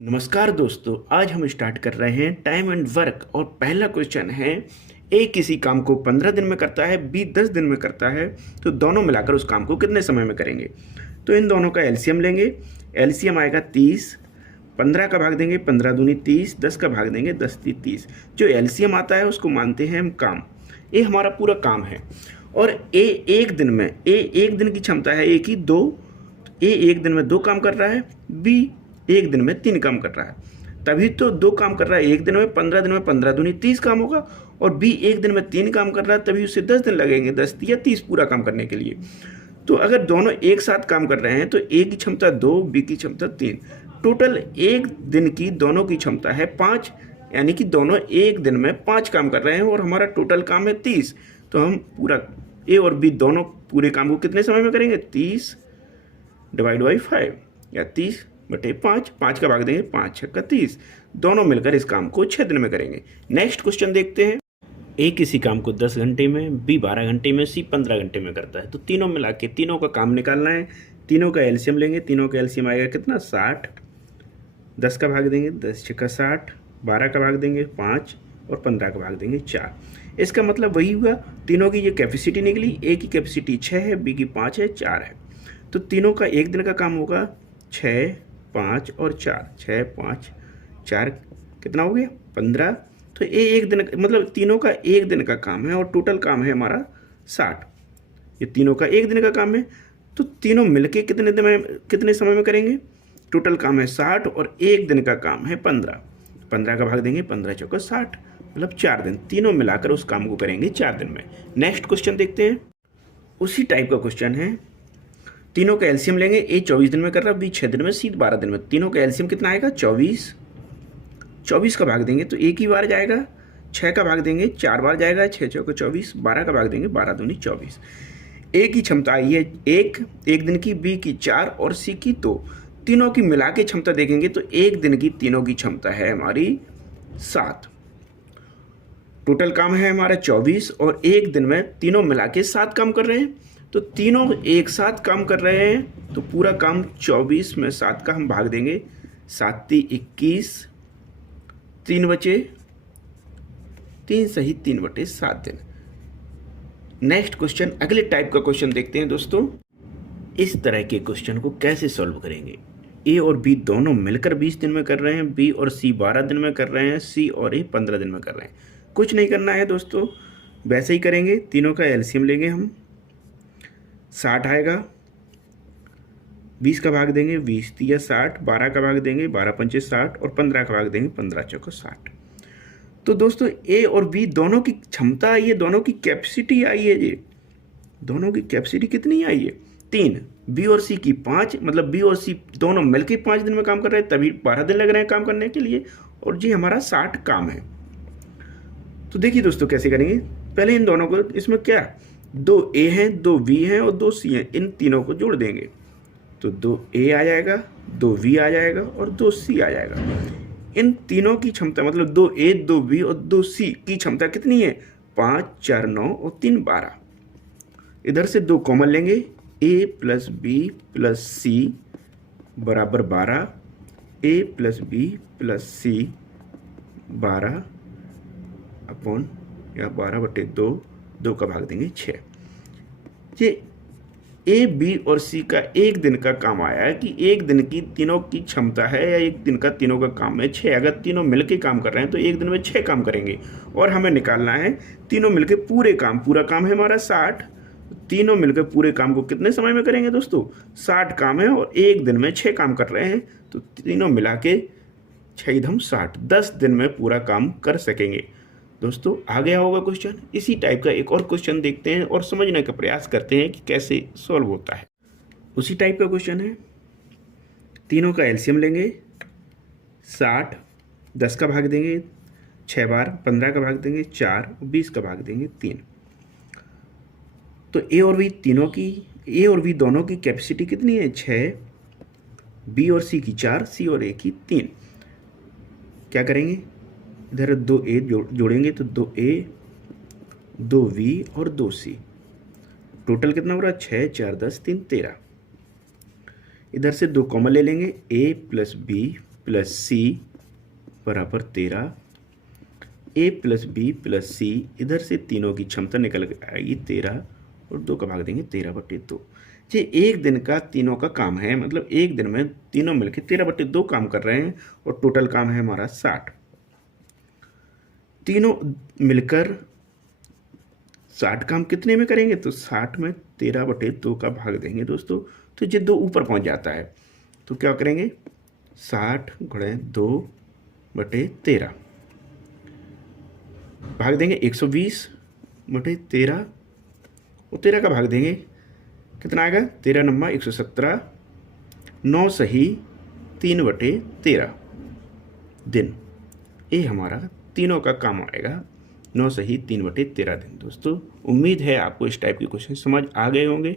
नमस्कार दोस्तों, आज हम स्टार्ट कर रहे हैं टाइम एंड वर्क। और पहला क्वेश्चन है, ए किसी काम को 15 दिन में करता है, बी 10 दिन में करता है, तो दोनों मिलाकर उस काम को कितने समय में करेंगे। तो इन दोनों का एलसीएम लेंगे। एलसीएम आएगा 30, 15 का भाग देंगे 15 दूनी 30, 10 का भाग देंगे 10 ती 30। जो एलसीएम आता है उसको मानते हैं हम काम। ए हमारा पूरा काम है और ए एक दिन में, एक दिन की क्षमता है ए की 2। ए एक दिन में 2 काम कर रहा है, बी एक दिन में 3 काम कर रहा है। तभी तो 2 काम कर रहा है एक दिन में, 15 दिन में 15 दूनी 30 काम होगा। और बी एक दिन में 3 काम कर रहा है, तभी उसे 10 दिन लगेंगे, 10 या 30 पूरा काम करने के लिए। तो अगर दोनों एक साथ काम कर रहे हैं तो ए की क्षमता 2, बी की क्षमता 3। टोटल एक दिन की दोनों की क्षमता है 5, यानी कि दोनों एक दिन में 5 काम कर रहे हैं और हमारा टोटल काम है 30। तो हम पूरा ए और बी दोनों पूरे काम को कितने समय में करेंगे, 30 डिवाइड बाई 5 या 30 बटे 5, 5 का भाग देंगे 5 छक्का 30। दोनों मिलकर इस काम को 6 दिन में करेंगे। नेक्स्ट क्वेश्चन देखते हैं। ए किसी काम को 10 घंटे में, बी 12 घंटे में, सी 15 घंटे में करता है। तो तीनों मिला के तीनों का काम निकालना है। तीनों का एलसीएम लेंगे। तीनों का एलसीएम आएगा कितना, 60। 10 का भाग देंगे 10 छक्का 60, 12 का भाग देंगे 5 और 15 का भाग देंगे 4। इसका मतलब वही हुआ, तीनों की ये कैपेसिटी निकली। ए की कैपेसिटी 6 है, बी की 5 है, 4 है। तो तीनों का एक दिन का काम होगा 6, 5 और 4। 6, 5, 4 कितना हो गया, 15। तो ये एक दिन मतलब तीनों का एक दिन का काम है और टोटल काम है हमारा 60। ये तीनों का एक दिन का काम है, तो तीनों मिलके कितने दिन में, कितने समय में करेंगे। टोटल काम है 60 और एक दिन का काम है 15। 15 का भाग देंगे 15 चौका 60, मतलब 4 दिन। तीनों मिलाकर उस काम को करेंगे 4 दिन में। नेक्स्ट क्वेश्चन देखते हैं। उसी टाइप का क्वेश्चन है। तीनों का एलसीएम लेंगे। ए 24 दिन में कर रहा है, बी 6 दिन में, सी 12 दिन में। तीनों का एलसीएम कितना आएगा, 24। 24 का भाग देंगे तो एक ही बार जाएगा, 6 का भाग देंगे 4 बार जाएगा, 6 चौका 24, 12 का भाग देंगे 12 दूनी 24। ए की क्षमता आई है एक दिन की, बी की 4 और सी की 2। तीनों की मिला के क्षमता देखेंगे तो एक दिन की तीनों की क्षमता है हमारी 7। टोटल काम है हमारा 24 और एक दिन में तीनों मिला के 7 काम कर रहे हैं। तो तीनों एक साथ काम कर रहे हैं तो पूरा काम 24 में 7 का हम भाग देंगे। 7 ती 21, 3 बचे 3 सही 3 बटे 7 दिन। नेक्स्ट क्वेश्चन, अगले टाइप का क्वेश्चन देखते हैं दोस्तों। इस तरह के क्वेश्चन को कैसे सॉल्व करेंगे। ए और बी दोनों मिलकर 20 दिन में कर रहे हैं, बी और सी 12 दिन में कर रहे हैं, सी और ए 15 दिन में कर रहे हैं। कुछ नहीं करना है दोस्तों, वैसे ही करेंगे। तीनों का एलसीएम लेंगे हम। 60 आएगा, 20 का भाग देंगे 20 तिया 60, 12 का भाग देंगे 12 पंचे 60 और 15 का भाग देंगे 15 चौको 60। तो दोस्तों ए और बी दोनों की क्षमता आई है, दोनों की कैपेसिटी आई है। ये दोनों की कैपेसिटी कितनी आई है, 3। बी और सी की 5, मतलब बी और सी दोनों मिलकर 5 दिन में काम कर रहे हैं, तभी 12 दिन लग रहे हैं काम करने के लिए। और जी हमारा 60 काम है। तो देखिए दोस्तों कैसे करेंगे। पहले इन दोनों को, इसमें क्या 2 ए हैं, 2 बी हैं और 2 सी हैं, इन तीनों को जोड़ देंगे तो 2 ए आ जाएगा, 2 बी आ जाएगा और 2 सी आ जाएगा। इन तीनों की क्षमता मतलब 2 ए, 2 बी और 2 सी की क्षमता कितनी है, 5, 4, 9 और 3, 12। इधर से 2 कॉमन लेंगे, ए प्लस बी प्लस सी बराबर 12, ए प्लस बी प्लस सी 12 अपॉन या 12 बटे 2, 2 का भाग देंगे 6। ये ए बी और सी का एक दिन का काम आया है कि एक दिन की तीनों की क्षमता है या एक दिन का तीनों का काम है 6। अगर तीनों मिलके काम कर रहे हैं तो एक दिन में 6 काम करेंगे और हमें निकालना है तीनों मिलके पूरे काम। पूरा काम है हमारा 60। तीनों मिलकर पूरे काम को कितने समय में करेंगे दोस्तों, 60 काम है और एक दिन में 6 काम कर रहे हैं। तो तीनों मिला के 6 धम 60, 10 दिन में पूरा काम कर सकेंगे। दोस्तों आ गया होगा क्वेश्चन। इसी टाइप का एक और क्वेश्चन देखते हैं और समझने का प्रयास करते हैं कि कैसे सॉल्व होता है। उसी टाइप का क्वेश्चन है। तीनों का एलसीएम लेंगे। 60, 10 का भाग देंगे 6 बार, 15 का भाग देंगे 4, 20 का भाग देंगे 3। तो ए और बी दोनों की कैपेसिटी कितनी है, 6। बी और सी की 4, सी और ए की 3। क्या करेंगे, इधर 2 ए जोड़ेंगे तो 2 ए, 2 वी और 2 सी। टोटल कितना हो रहा है, 6, 4, 10, 3, 13। इधर से 2 कॉमन ले लेंगे, ए प्लस बी प्लस सी बराबर 13, ए प्लस बी प्लस सी, इधर से तीनों की क्षमता निकल आएगी 13 और 2 का भाग देंगे 13/2। ये एक दिन का तीनों का काम है, मतलब एक दिन में तीनों मिलकर 13/2 काम कर रहे हैं और टोटल काम है हमारा 60। तीनों मिलकर 60 काम कितने में करेंगे, तो 60 में 13/2 का भाग देंगे दोस्तों, तो ये 2 ऊपर पहुंच जाता है। तो क्या करेंगे, 60 × 2/13 भाग देंगे 120/13 और 13 का भाग देंगे कितना आएगा, 13 नंबर 117, 9 सही 3/13 दिन। ये हमारा तीनों का काम आएगा, 9 सही 3/13 दिन। दोस्तों उम्मीद है आपको इस टाइप के क्वेश्चन समझ आ गए होंगे।